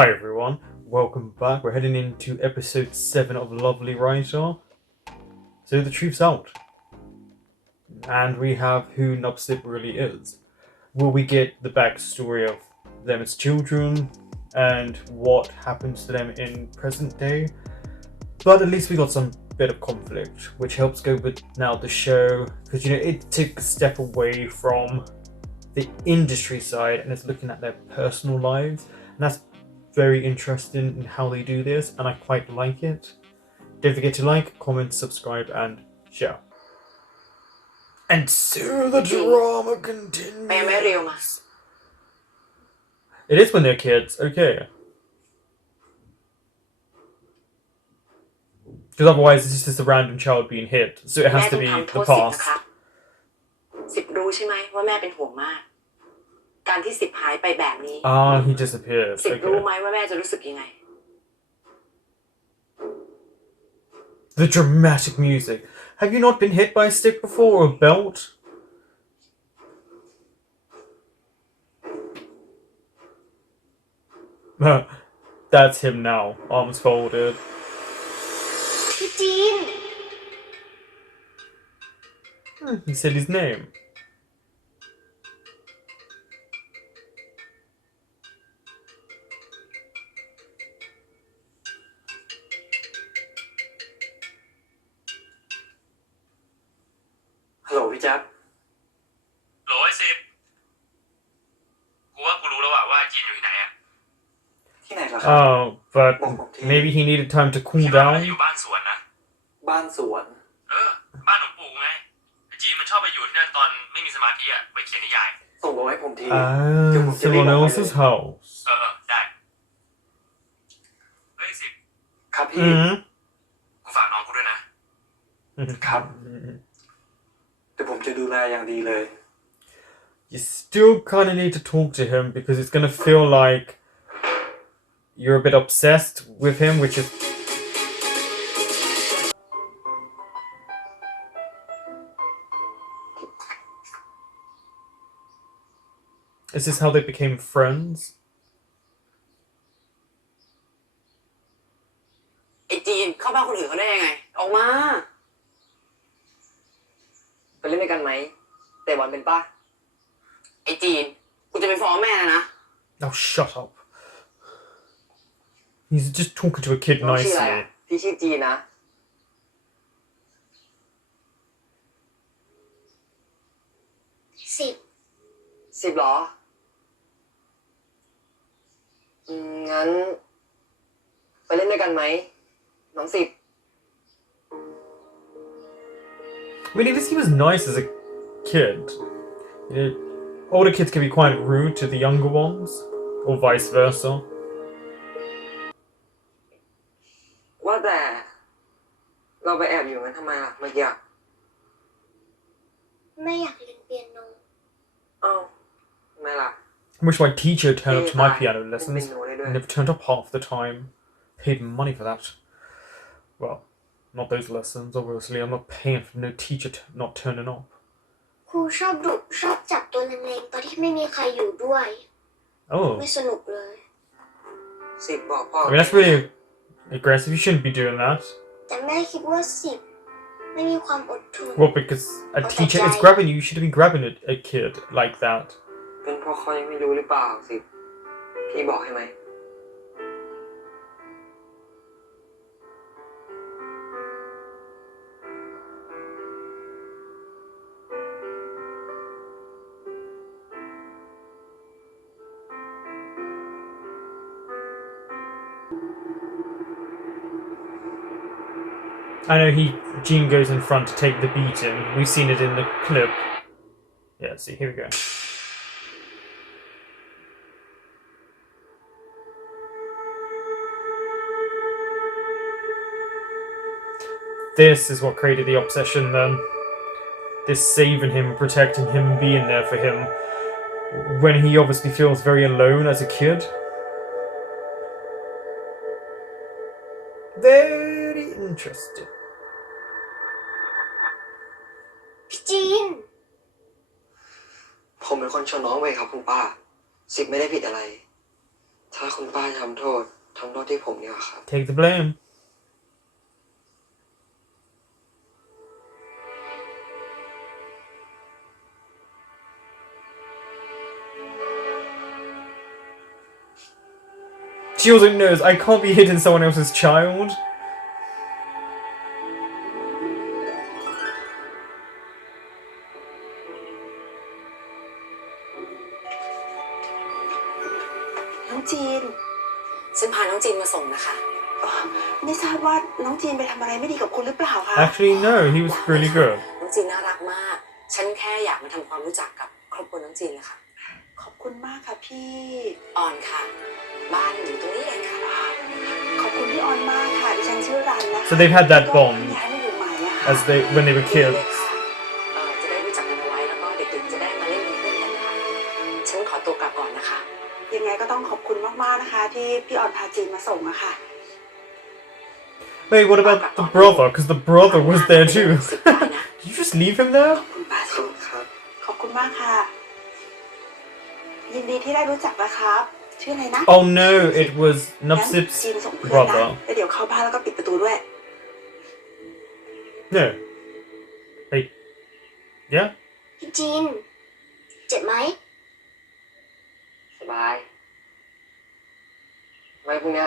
Hi everyone, welcome back. We're heading into episode 7 of Lovely Writer. So the truth's out. And we have who Nupsip really is. Will we get the backstory of them as children and what happens to them in present day? But at least we got some bit of conflict, which helps go with now the show, because it took a step away from the industry side and it's looking at their personal lives, and that's very interesting in how they do this, and I quite like it. Don't forget to like, comment, subscribe, and share. And so the drama continues. It is when they're kids, okay. Because otherwise it's just a random child being hit, so it has to be the past. รู้ใช่ไหมว่าแม่เป็นห่วงมากการที่หายไปแบบนี้ he disappeared. รู้ไหมว่าแม่จะรู้สึกยังไง The dramatic music. Have you not been hit by a stick before, or a belt? That's him now, arms folded. พี่จีน He said his name. Hello พี่จัดโหลไอ้สิบกูว่ากูรู้แล้วว่าจีนอยู่ที่ไหนอะที่ไหนล่ะครับ Oh, but maybe he needed time to cool ที่บ้าน down. อยู่บ้านสวนนะบ้านสวน บ้านหลวงปู่ไงไอ้จีนมันชอบไปอยู่ที่นั่นตอนไม่มีสมาธิอะไปเขียนนิยาย ส่งโลให้ผมที Someone else's house. ได้เฮ้ยสิบ ครับพี่ กูฝากน้องกูด้วยนะครับ แต่ผมจะดูแลอย่างดีเลย You still kind of need to talk to him because it's gonna feel like you're a bit obsessed with him, which is. Is this how they became friends? ไอ้จีนเข้าบ้านคนอื่นเขาได้ยังไงออกมาไปเล่นด้วยกันไหมแต่บอลเป็นป้าไอ้จีนกูจะไปฟ้องแม่นะ Oh, shut up. He's just talking to a kid น้องชื่ออะไร nicely. พี่ชื่อจีนนะ10เหรองั้นไปเล่นด้วยกันไหมน้อง10 I mean, at least he was nice as a kid. Older kids can be quite rude to the younger ones, or vice versa. ว่าแต่เราไปแอบอยู่งั้นทำไมล่ะเมื่อกี้ไม่อยากเรียนเปียโน อ้าวทำไมล่ะ I wish my teacher turned up to my piano lessons. Never turned up half the time. Paid money for that. Well, not those lessons, obviously. I'm not paying for no teacher not turning up. ครูชอบดุชอบจับตัวแรงๆตอนที่ไม่มีใครอยู่ด้วย Oh. ไม่สนุกเลย 10บอกพ่อ I mean, that's really aggressive. You shouldn't be doing that. แต่แม่คิดว่าไม่มีความอดทน Well, because a teacher is grabbing you, you shouldn't be grabbing a kid like that. เป็นเพราะเขายังไม่รู้หรือเปล่า10พี่บอกให้ไหม I know Gene goes in front to take the beating. We've seen it in the clip. Yeah, see, here we go. This is what created the obsession then. This saving him, protecting him, being there for him. When he obviously feels very alone as a kid. Very interesting. พี่จีน ผมเป็นคนชวนน้องไปครับคุณป้า10ไม่ได้ผิดอะไร ถ้าคุณป้าทำโทษที่ผมดีกว่าครับ Take the blame. She also knows I can't be hitting someone else's child. Jean ฉันพาน้องจีนมาส่งนะคะ ไม่ทราบว่าน้องจีนไปทำอะไรไม่ดีกับคุณหรือเปล่าคะ Actually, no, he was really good. น้องจีนน่ารักมาก ฉันแค่อยากมาทำความรู้จักกับครอบครัวน้องจีนนะคะ ขอบคุณมากค่ะพี่ ออนค่ะ บ้านอยู่ตรงนี้เองค่ะ ขอบคุณพี่ออนมากค่ะดิฉันชื่อรันนะคะ So they've had that bond ย้ายมาอยู่ใหม่อะค่ะ as when they were ดีเลย kids. ค่ะจะได้รู้จักกันเอาไว้แล้วก็เด็กๆจะได้มาเล่นเป็นเพื่อนกันนะคะฉันขอตัวกลับก่อนนะคะ ยังไงก็ต้องขอบคุณมากๆนะคะ ที่พี่ออนพาจีนมาส่งอะค่ะ Wait, what about the brother? Because the brother was there too. ได้นะ Did you just leave him there? คุณป้าสุครับ ขอบคุณมากค่ะ ยินดีที่ได้รู้จักนะครับ ชื่ออะไรนะ Oh no, it was งั้น Nupsip's จีนส่งเพื่อนนะ brother. แล้วเดี๋ยวเข้าบ้านแล้วก็ปิดประตูด้วย No. Wait. Yeah? พี่จีน เจ็บไหม สบาย ไว้พรุ่งนี้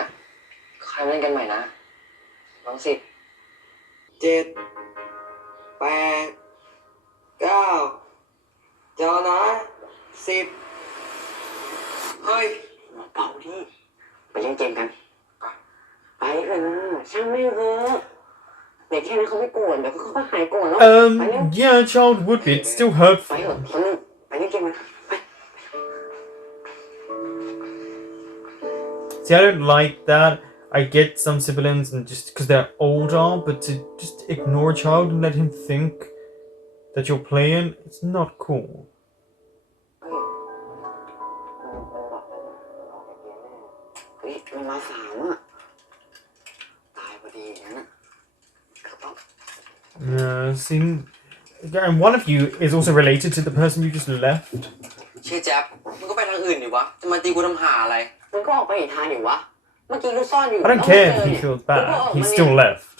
ใครมาเล่นกันใหม่นะ น้องสิบ 7 8 9เจ้านะ10เฮ้ย เป่าดิไปเล่นเกมกัน ไปเถอะนะช่างไม่เถอะเด็กแค่นั้นเขาไม่โกรธเดี๋ยวเขาก็หายโกรธแล้ว ไปเร็ว Yeah, a child would be. It's still ไป hurtful. เถอะสนุกไปเล่นเกมกันไป See, I don't like that. I get some siblings and just because they're older, but to just ignore a child and let him think that you're playing, it's not cool. เฮ้ยมันมา3อ่ะ ตายพอดีอย่างนั้นอ่ะ See, and one of you is also related to the person you just left. ชื่อแจ๊บมึงก็ไปทางอื่นดิวะ จะมาตีกูทำหาอะไร มันก็ออกไปอีกทางอยู่วะ เมื่อกี้กูซ่อนอยู่ I don't care if he feels bad. He's still left.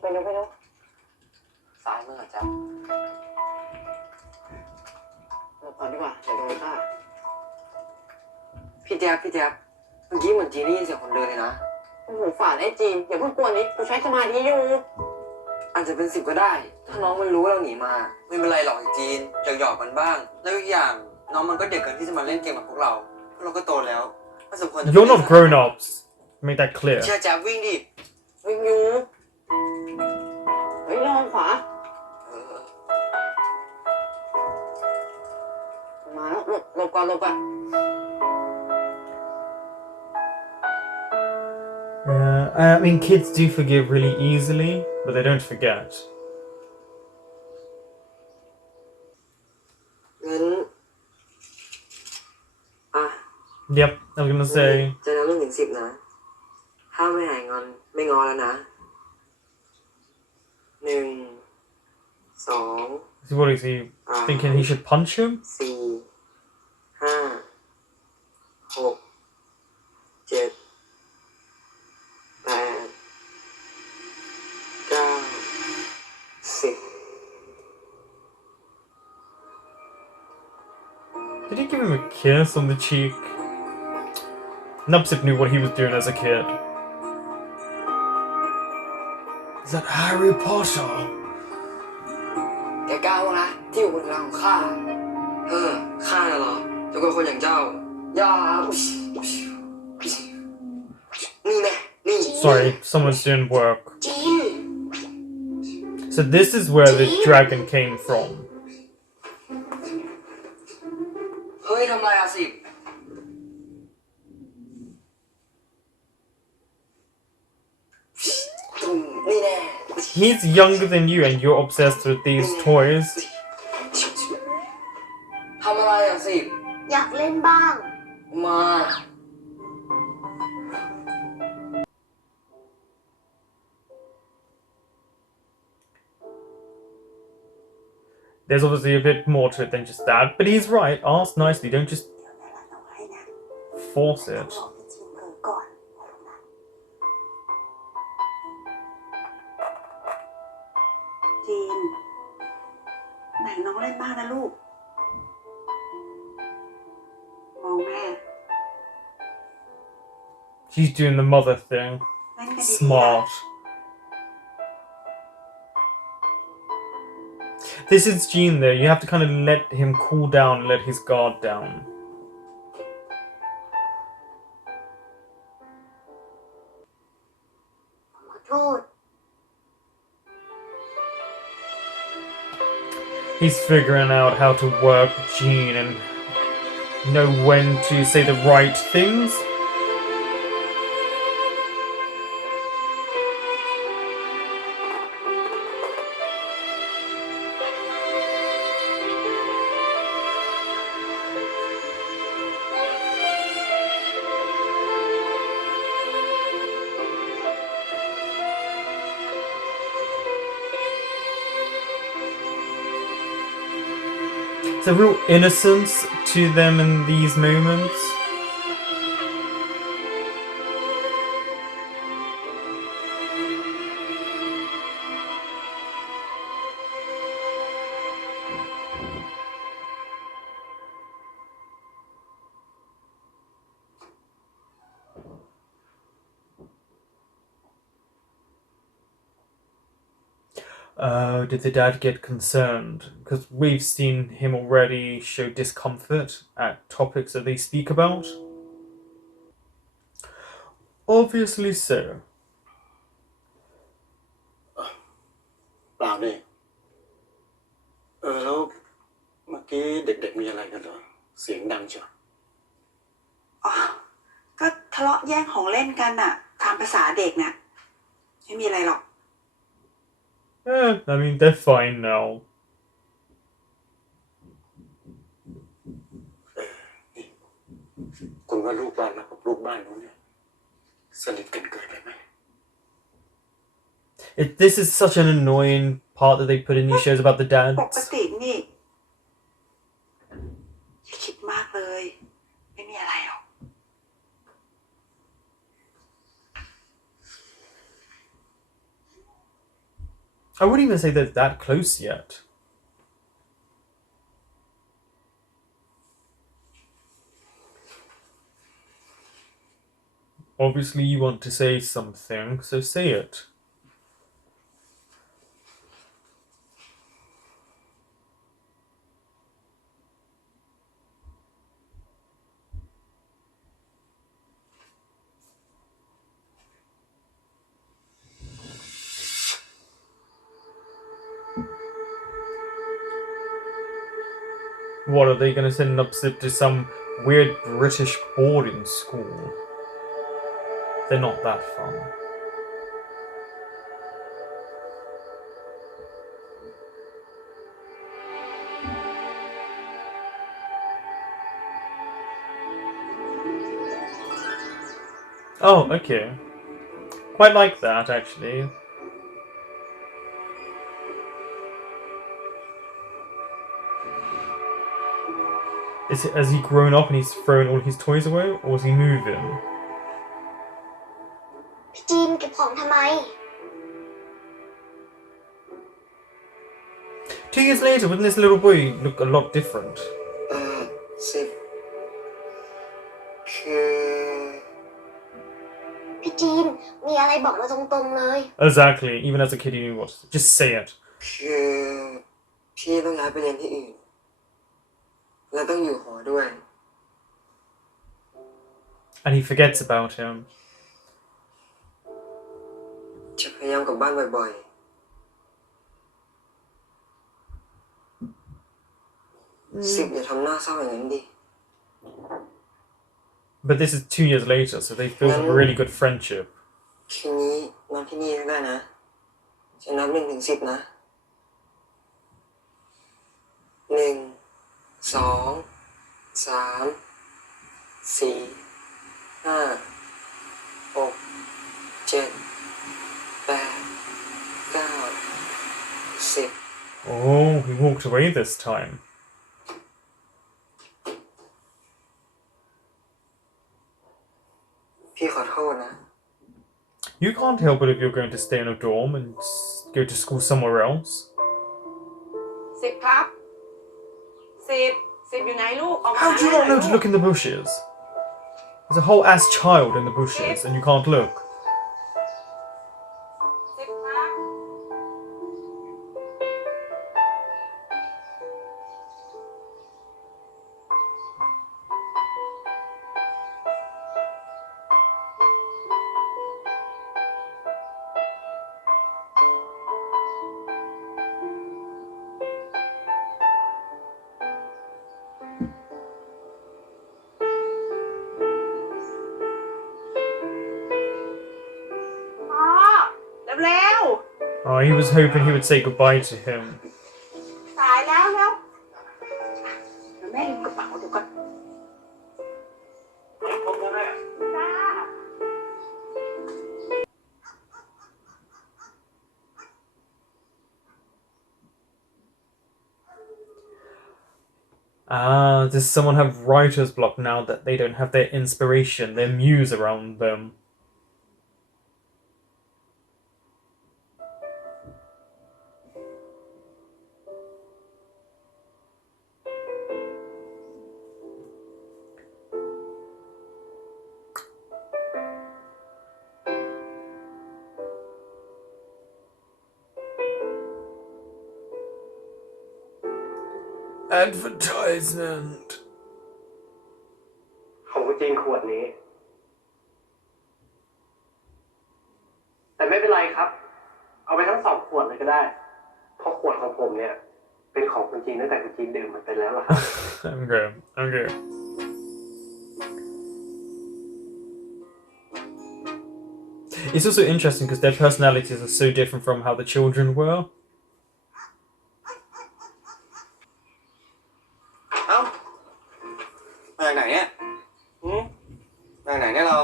ไปเร็วไปเร็วซ้ายมือจ๊ะหลบก่อนดีกว่าเดี๋ยวโดนฆ่า พี่แจ๊บเมื่อกี้เหมือนจีนได้ยินเสียงคนเดินเลยนะ โอ้โหฝ่าไอ้จีนอย่าเพิ่งกวนนี้กูใช้สมาธิอยู่ อาจจะเป็น10ก็ได้ ถ้าน้องมันรู้ว่าเราหนีมา ไม่เป็นไรหรอกไอ้จีนหยอกๆกันบ้าง แล้วอีกอย่างน้องมันก็เด็กเกินที่จะมาเล่นเกมกับพวกเราก็โตแล้วไม่สมควรจะ You're not grown-ups. Make that clear. เชื่อแจ๊บวิ่งดิ วิ่งอยู่เฮ้ยลองขวา มาแล้วหลบก่อนหลบก่อน I mean, kids do forgive really easily, but they don't forget. งั้นอ่ะ Yep, I was gonna say. จะนับ1 ถึง 10นะถ้าไม่หายงอนไม่งอแล้วนะ1 2 So what is he thinking? He should punch him? 4 5 6 7 8 9 10 Did he give him a kiss on the cheek? Nupsip knew what he was doing as a kid. Is that Harry Potter? แกกล้าบ้างนะที่อยู่บนหลังของข้า ข้าน่ะเหรอเจ้าก็คนอย่างเจ้า อย่า นี่แน่นี่ Sorry, someone's doing work. จีน So this is where the dragon came from. เฮ้ยทำไรอ่ะสิ นี่แน่ He's younger than you and you're obsessed with these toys. ทำอะไรอ่ะสิ อยากเล่นบ้าง มา Yeah, there's obviously a bit more to it than just that. But he's right. Ask nicely. Don't just เดี๋ยวแต่ละน้องให้นะ force ต้อง it. รอพี่จีนเกิดก่อนนะลูกนะจีนแบ่งน้องเล่นบ้างนะลูก มองแม่ She's doing the mother thing. เล่นกันดีๆนะ Smart. This is Gene though. You have to kind of let him cool down and let his guard down. ขอโทษ He's figuring out how to work Gene and know when to say the right things. There's a real innocence to them in these moments. Did the dad get concerned? Because we've seen him already show discomfort at topics that they speak about. Obviously so. เปล่านี่แล้วเมื่อกี้เด็กๆมีอะไรกันเหรอ เสียงดังเชียว อ๋อ ก็ทะเลาะแย่งของเล่นกันน่ะตามภาษาเด็กน่ะ ไม่มีอะไรหรอก I mean, they're fine now. นี่คุณว่าลูกบ้านมากับลูกบ้านนู้นเนี่ยสนิทกันเกินไปไหม This is such an annoying part that they put in these shows about the ปก dads. ตินี่อย่าคิดมากเลย ไม่มีอะไรหรอก I wouldn't even say they're that close yet. Obviously, you want to say something, so say it. What, are they going to send Nupsip to some weird British boarding school? They're not that fun. Oh, okay. Quite like that, actually. Has he grown up and he's thrown all his toys away, or is he moving? พี่จีนเก็บของทำไม 2 years later, wouldn't this little boy look a lot different? สิบคือ พี่จีนมีอะไรบอกมาตรงๆเลย Exactly. Even as a kid, he knew what. Just say it. คือพี่ต้องย้ายไปเรียนที่อื่น และต้องอยู่หอด้วย And he forgets about him. จะพยายามกลับบ้านบ่อยๆ สิบอย่าทำหน้าเศร้าอย่างนั้นดิ But this is 2 years later, so they built a really good friendship. คืนนี้นอนที่นี่ก็ได้นะ จะนับ1 ถึง 10นะ 1 2 3 4 5 6 7 8 9 10 Oh, he walked away this time. พี่ขอโทษนะ You can't help it if you're going to stay in a dorm and go to school somewhere else. สิบครับสิบอยู่ไหนลูกออกมา How do you หา not แม่ know หน่อย to ลู look in the bushes? There's a whole ass child in the bushes and you can't look. สิบครับ พ่อเร็ว Oh, he was hoping he would say goodbye to him. ๆสายแล้วเดี๋ยวแม่ลืมกระเป๋าเดี๋ยวก่อนจ้า Ah, does someone have writer's block now that they don't have their inspiration, their muse around them? Advertisement. ของคุณจีนขวดนี้ แต่ไม่เป็นไรครับ เอาไปทั้งสองขวดเลยก็ได้ เพราะขวดของผมเนี่ย เป็นของคุณจีนตั้งแต่คุณจีนดื่มมันไปแล้วล่ะครับ I'm good. I'm good. It's also interesting because their personalities are so different from how the children were. เอ้ามาจากไหนเนี่ยมาจากไหนเนี่ยเรา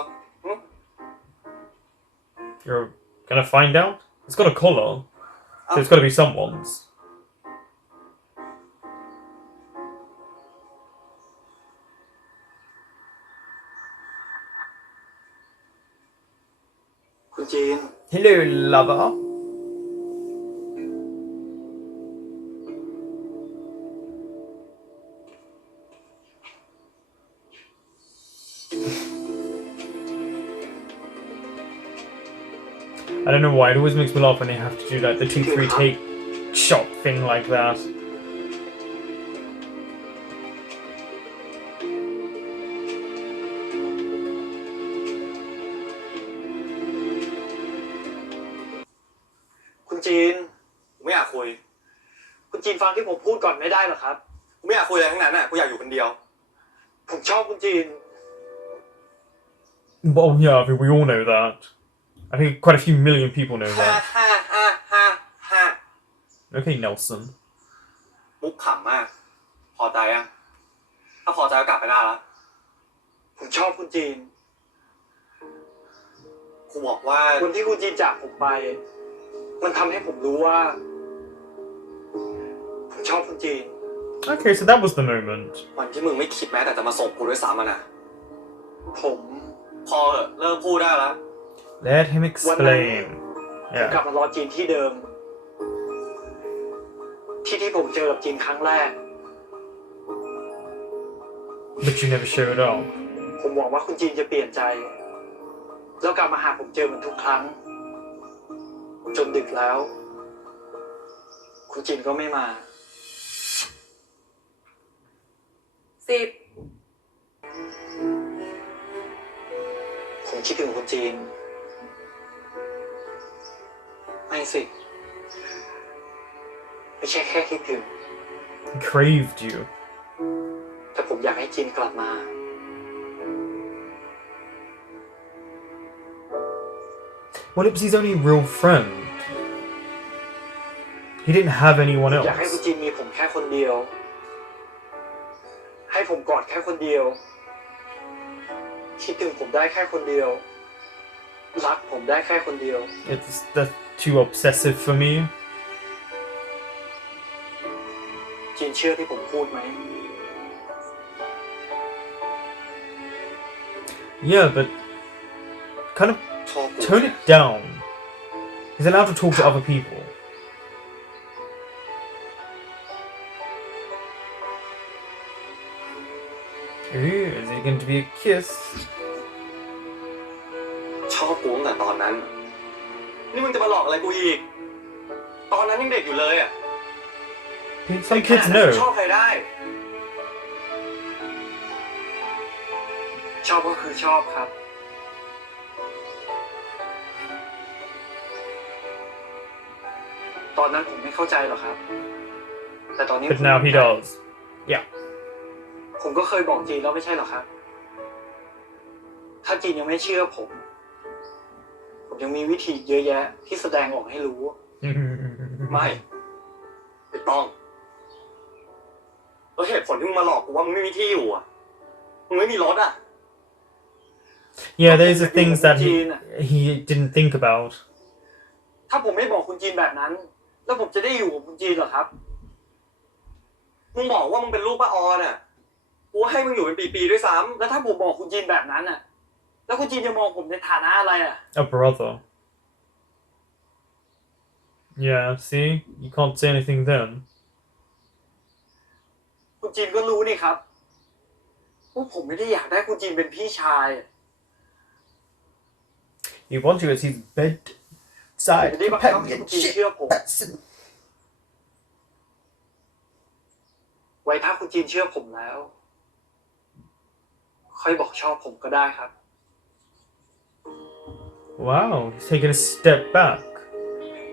You're gonna find out? It's got a collar, so it's gotta be someone's. คุณจีน Hello, lover. I don't know why, it always makes me laugh when they have to do like the 2-3 take shot thing like that. คุณจีน กูไม่อยากคุย คุณจีนฟังที่ผมพูดก่อนไม่ได้หรอครับ กูไม่อยากคุยอะไรทั้งนั้นน่ะ กูอยากอยู่คนเดียว ผมชอบคุณจีน Well, yeah, I think we all know that. I think quite a few million people know ฮ่า that. ฮ่าฮ่าฮ่าฮ่า Okay, Nelson. มุกขำมาก พอใจยัง ถ้าพอใจก็กลับไปได้ละ ผมชอบคุณจีน กูบอกว่า วันที่คุณจีนจากผมไป มันทำให้ผมรู้ว่า ผมชอบคุณจีน Okay, so that was the moment. วันที่มึงไม่คิดแม้แต่จะมาส่งกูด้วยซ้ำอะนะ ผม พอเถอะเลิกพูดได้แล้ว Let him explain. ผมกลับ Yeah. มารอจีนที่เดิม ที่ผมเจอกับจีนครั้งแรก But you never showed up. ผมหวังว่าคุณจีนจะเปลี่ยนใจ แล้วกลับมาหาผมเจอเหมือนทุกครั้ง จนดึกแล้ว คุณจีนก็ไม่มา สิบ ผมคิดถึงคุณจีน ไม่สิ ไม่ใช่แค่คิดถึง He craved you. แต่ผมอยากให้จีนกลับมา Well, it was his only real friend. He didn't have anyone อยากให้คุณ else. จีนมีผมแค่คนเดียว ให้ผมกอดแค่คนเดียว คิดถึงผมได้แค่คนเดียว รักผมได้แค่คนเดียว It's that's too obsessive for me. จีนเชื่อที่ผมพูดไหม Yeah, but kind of ชอบกู tone it down. He's allowed to talk to other people. Ooh, is it going to be a kiss? ชอบกูตั้งแต่ตอนนั้น นี่มึงจะมาหลอกอะไรกูอีก ตอนนั้นยังเด็กอยู่เลยอ่ะ Some kids ชอ know. บใครได้ ชอบก็คือชอบครับ ตอนนั้นผมไม่เข้าใจหรอกครับ แต่ตอนนี้ But now he does. Yeah. ผมก็เคยบอกจีนแล้วไม่ใช่หรอครับ ถ้าจีนยังไม่เชื่อผม ผมยังมีวิธีเยอะแยะที่แสดงออกให้รู้ ไม่ไม่ต้องแล้วเหตุผลที่มึงมาหลอกกูว่ามึงไม่มีที่อยู่อ่ะ มึงไม่มีรถอ่ะ Yeah, those are things that he didn't think about. ถ้าผมไม่บอกคุณจีนแบบนั้น แล้วผมจะได้อยู่กับคุณจีนเหรอครับ มึงบอกว่ามึงเป็นลูกป้าออนอ่ะ กูให้มึงอยู่เป็นปีๆด้วยซ้ แล้วถ้าผมบอกคุณจีนแบบนั้นน่ะ แล้วคุณจีนจะมองผมในฐานะอะไรอ่ะ A brother. Yeah, see? You can't say anything then. คุณจีนก็รู้นี่ครับว่าผมไม่ได้อยากได้คุณจีนเป็นพี่ชาย He wants you as his bedside ไม่ได้บังคับให้คุณจีนเชื่อผม ไว้ถ้าคุณจีนเชื่อผมแล้ว ค่อยบอกชอบผมก็ได้ครับ Wow, he's taken a step back.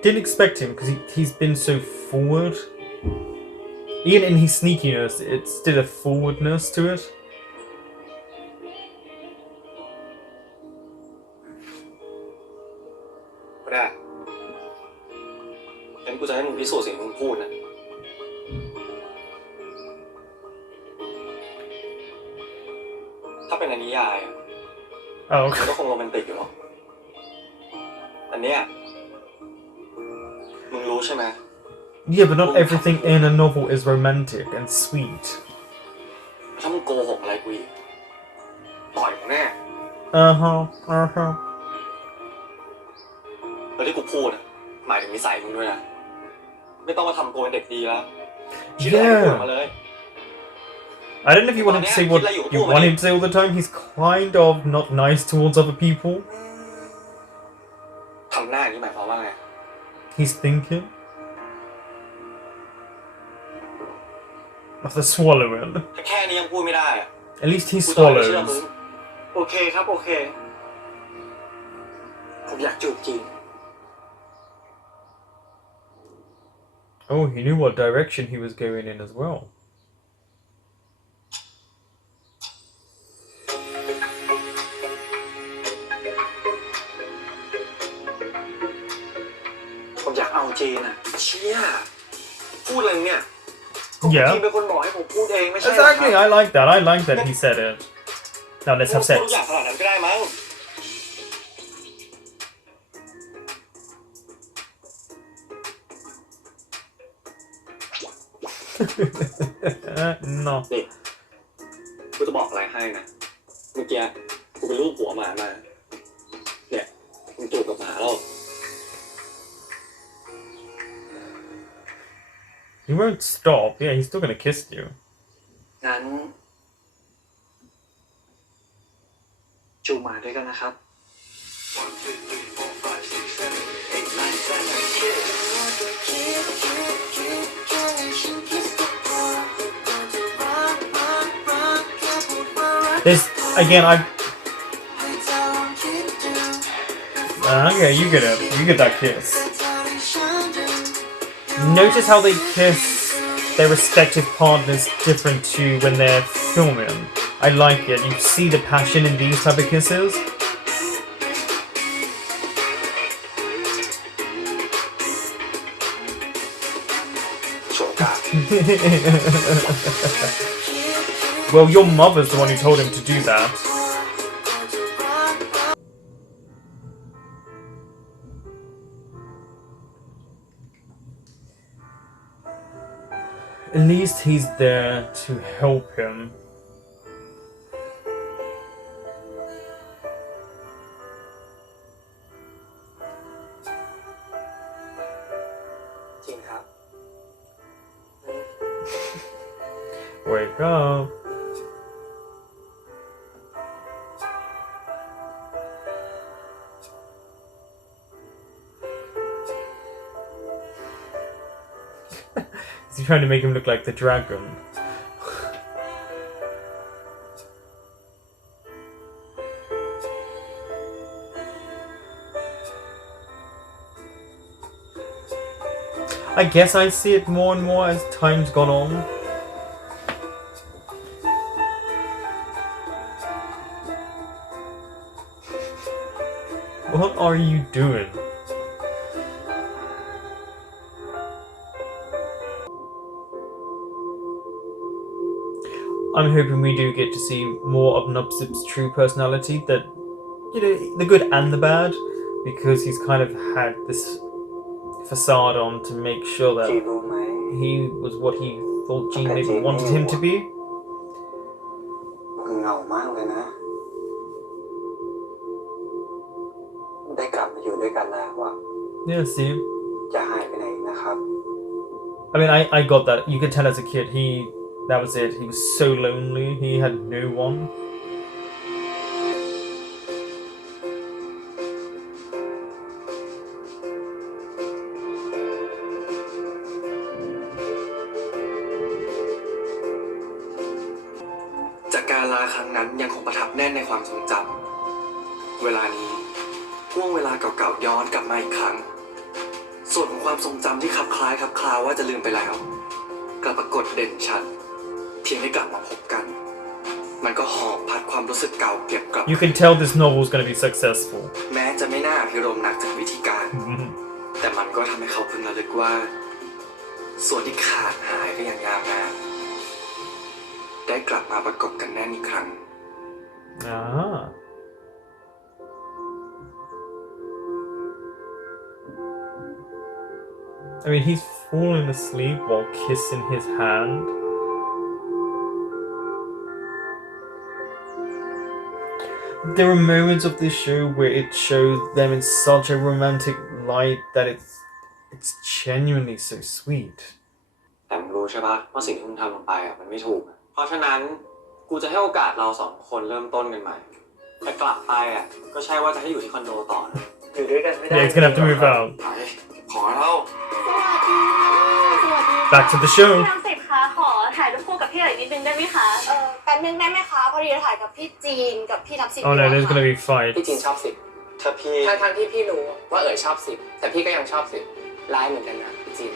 Didn't expect him because he's been so forward. Even in his sneakiness, it's still a forwardness to it. ำก็ได้งั้นกูจะให้มึงพิสูจน์สิ่งที่มึงพูดนะ ถ้าเป็นในนิยายอะ Oh, มันก็คงโรแมนติกอยู่หรอกแต่เนี้ยมึงรู้ใช่ไหม yeah, but not everything in a novel is romantic and sweet. ถ้ามึงโกหกอะไรกูอีกต่อยมึงแน่ Uh-huh. แล้วที่กูพูดอะหมายถึงนิสัยมึงด้วยนะ ไม่ต้องมาทำตัวเป็นเด็กดีแล้วคิดอะไรก็พูดมาเลย I don't know if you want him to say what you want him to say all the time. He's kind of not nice towards other people. ทำหน้าอย่างนี้หมายความว่าไง He's thinking. Of the swallowing. ถ้าแค่นี้ยังพูดไม่ได้อะ At least he กูจะไม่เชื่อมึง swallows. โอเคครับ โอเค ผมอยากจูบจีน Oh, he knew what direction he was going in as well. ผมอยากเอาจีนอ่ะ เชี่ยพูดอะไรเนี่ย ก็คุณจีน Yeah. เป็นคนบอกให้ผมพูดเองไม่ใช่เหรอ Exactly, ครับ I like that. I like that he said it. Now let's have พูดทุก sex. อย่างขนาดนั้นก็ได้มั้ง No. นี่กูจะบอกอะไรให้นะ เมื่อกี้กูไปรูปหัวหมามา เนี่ยมึงจูบกับหมาแล้ว He won't stop. Yeah, he's still gonna kiss you. งั้น จูบหมาด้วยกันนะครับ There's again. Okay, you get that kiss. Notice how they kiss their respective partners different to when they're filming. I like it. You see the passion in these type of kisses. Well, your mother's the one who told him to do that. At least he's there to help him. Wake up. Is he trying to make him look like the dragon? I guess I see it more and more as time's gone on. What are you doing? I'm hoping we do get to see more of Nubsip's true personality, that, you know, the good and the bad, because he's kind of had this facade on to make sure that จีรู้ไหม he was what he thought Jean maybe wanted him to be. มันเหงามากเลยนะ ได้กลับมาอยู่ด้วยกันแล้วอะ Yeah, see. จะหายไปไหนอีกนะครับ I mean, I got that. You could tell as a kid, that was it. He was so lonely. He had no one. "จากการลาครั้งนั้นยังคงประทับแน่นในความทรงจำเวลานี้ห่วงเวลาเก่าๆย้อนกลับมาอีกครั้งส่วนของความทรงจำที่คลับคล้ายคลับคลาว่าจะลืมไปแล้วกลับปรากฏเด่นชัดเพียงได้กลับมาพบกันมันก็หอบพัดความรู้สึกเก่าเก็บกลับ You can tell this novel is going to be successful. แม้จะไม่น่าอภิรมย์นักจากวิธีการ แต่มันก็ทำให้เขาพึงระลึกว่า ส่วนที่ขาดหายก็ยังยาวงามได้กลับมาประกบกันแน่นอีกครั้ง Ah. I mean, he's falling asleep while kissing his hand. There are moments of this show where it shows them in such a romantic light that it's genuinely so sweet. แต่มึงรู้ใช่ปะว่าสิ่งที่มึงทำลงไปอ่ะมันไม่ถูกอะเพราะฉะนั้นกูจะให้โอกาสเราสองคนเริ่มต้นกันใหม่แต่กลับไปอ่ะก็ใช่ว่าจะให้อยู่ที่คอนโดต่อนะ อยู่ด้วยกันไม่ได้ Yeah, he's gonna have to move out. ไปขอเรา Back to the show. พี่น้ำสิบคะขอถ่ายรูปคู่กับพี่หน่อยนิดนึงได้ไหมคะ แป๊บนึงได้ไหมคะ พอดีถ่ายกับพี่จีนกับพี่นับสิบ Oh no, there's gonna be a fight. พี่จีนชอบสิบ ถ้าพี่ ทั้งที่พี่รู้ว่าชอบสิบแต่พี่ก็ยังชอบสิบร้ายเหมือนกันนะพี่จีน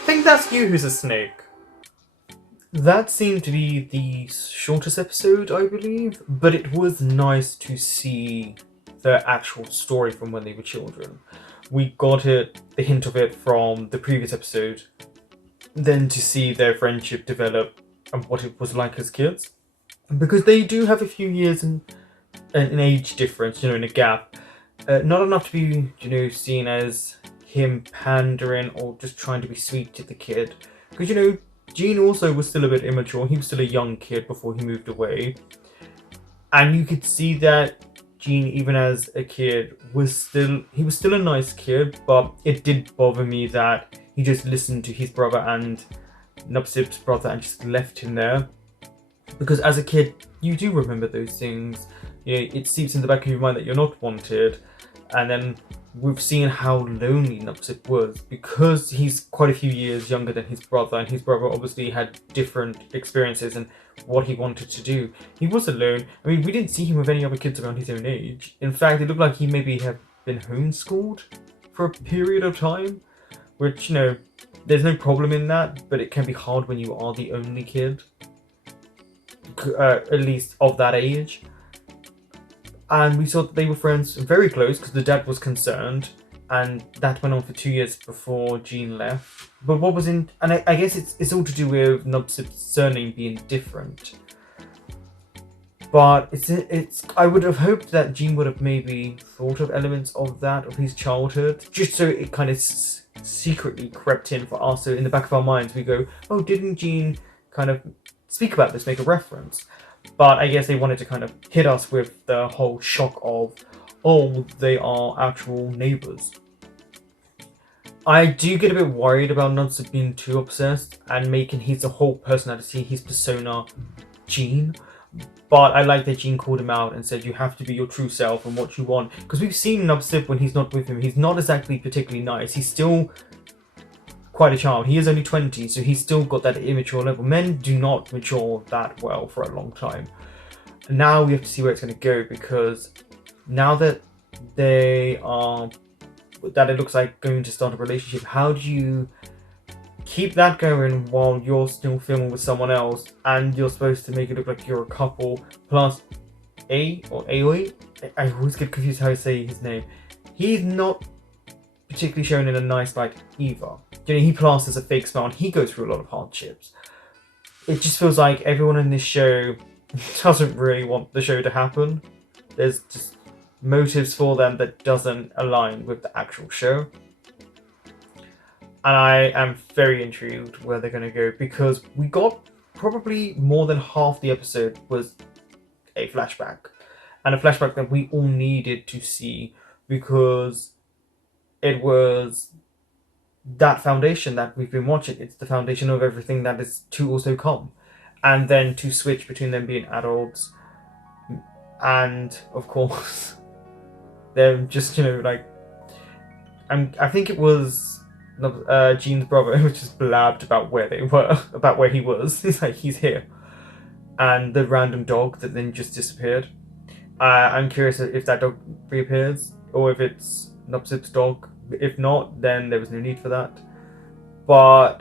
I think that's you who's a snake. That seemed to be the shortest episode, I believe, but it was nice to see the actual story from when they were children. We got the hint of it from the previous episode, then to see their friendship develop and what it was like as kids. Because they do have a few years in an age difference, in a gap. Not enough to be, seen as him pandering or just trying to be sweet to the kid. Because, Gene also was still a bit immature. He was still a young kid before he moved away. And you could see that Gene, even as a kid, was still a nice kid, but it did bother me that he just listened to his brother and Nubsip's brother and just left him there. Because as a kid, you do remember those things. It seeps in the back of your mind that you're not wanted. And then we've seen how lonely Nubsip was because he's quite a few years younger than his brother, and his brother obviously had different experiences and what he wanted to do. He was alone. I mean, we didn't see him with any other kids around his own age. In fact, it looked like he maybe had been homeschooled for a period of time, which, there's no problem in that, but it can be hard when you are the only kid, at least of that age. And we saw that they were friends, very close, because the dad was concerned, and that went on for 2 years before Gene left. But what was and I guess it's all to do with Nubsip's surname being different. But I would have hoped that Gene would have maybe thought of elements of that, of his childhood, just so it kind of secretly crept in for us. So in the back of our minds, we go, oh, didn't Jean kind of speak about this, make a reference? But I guess they wanted to kind of hit us with the whole shock of, oh, they are actual neighbors. I do get a bit worried about Nubsip being too obsessed and making his whole personality, his persona, Jean. But I like that Jean called him out and said you have to be your true self and what you want. Because we've seen Nubsip when he's not with him, he's not exactly particularly nice. He's still quite a child. He is only 20, so he's still got that immature level. Men do not mature that well for a long time. Now we have to see where it's going to go, because now that they are, that it looks like going to start a relationship, how do you keep that going while you're still filming with someone else and you're supposed to make it look like you're a couple? Plus Aoi, I always get confused how to say his name. He's not particularly shown in a nice light either. You know, he plasters a fake smile and he goes through a lot of hardships. It just feels like everyone in this show doesn't really want the show to happen. There's just motives for them that doesn't align with the actual show. And I am very intrigued where they're going to go, because we got probably more than half the episode was a flashback. And a flashback that we all needed to see, because it was that foundation that we've been watching. It's the foundation of everything that is to also come. And then to switch between them being adults and, of course, them just, you know, like, I think it was Jean's brother who just blabbed about where they were, about where he was. He's like, he's here. And the random dog that then just disappeared. I'm curious if that dog reappears, or if it's Nubsip's dog. If not, then there was no need for that. But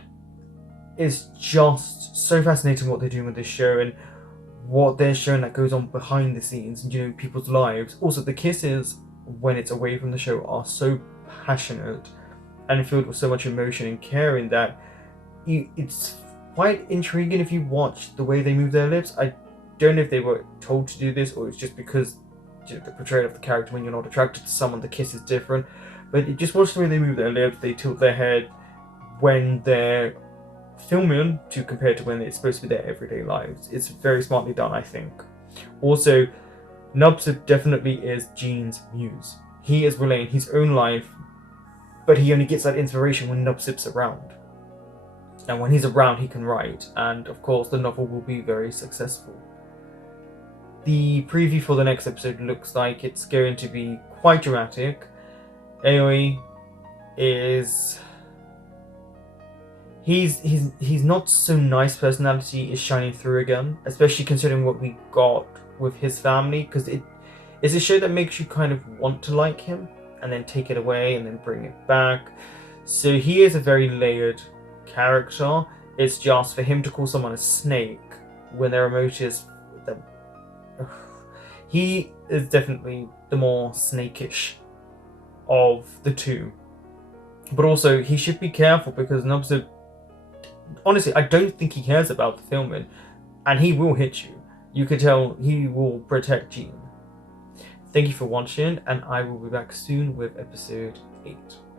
it's just so fascinating what they're doing with this show, and what they're showing that goes on behind the scenes, and, you know, people's lives. Also, the kisses, when it's away from the show, are so passionate and filled with so much emotion and caring that it's quite intriguing if you watch the way they move their lips. I don't know if they were told to do this, or it's just because, you know, the portrayal of the character, when you're not attracted to someone, the kiss is different. But you just watch the way they move their lips, they tilt their head when they're filming to compare to when it's supposed to be their everyday lives. It's very smartly done, I think. Also, Nubsip definitely is Jean's muse. He is relaying his own life, but he only gets that inspiration when Nubsip's around. And when he's around, he can write. And of course, the novel will be very successful. The preview for the next episode looks like it's going to be quite dramatic. Aoi is... He's not so nice personality is shining through again, especially considering what we got with his family, because it's a show that makes you kind of want to like him, and then take it away, and then bring it back. So he is a very layered character. It's just for him to call someone a snake when there are motives that... He is definitely the more snakish of the two. But also, he should be careful, because Nubsip, honestly, I don't think he cares about the filming, and he will hit you. You can tell he will protect Jean. Thank you for watching, and I will be back soon with episode 8.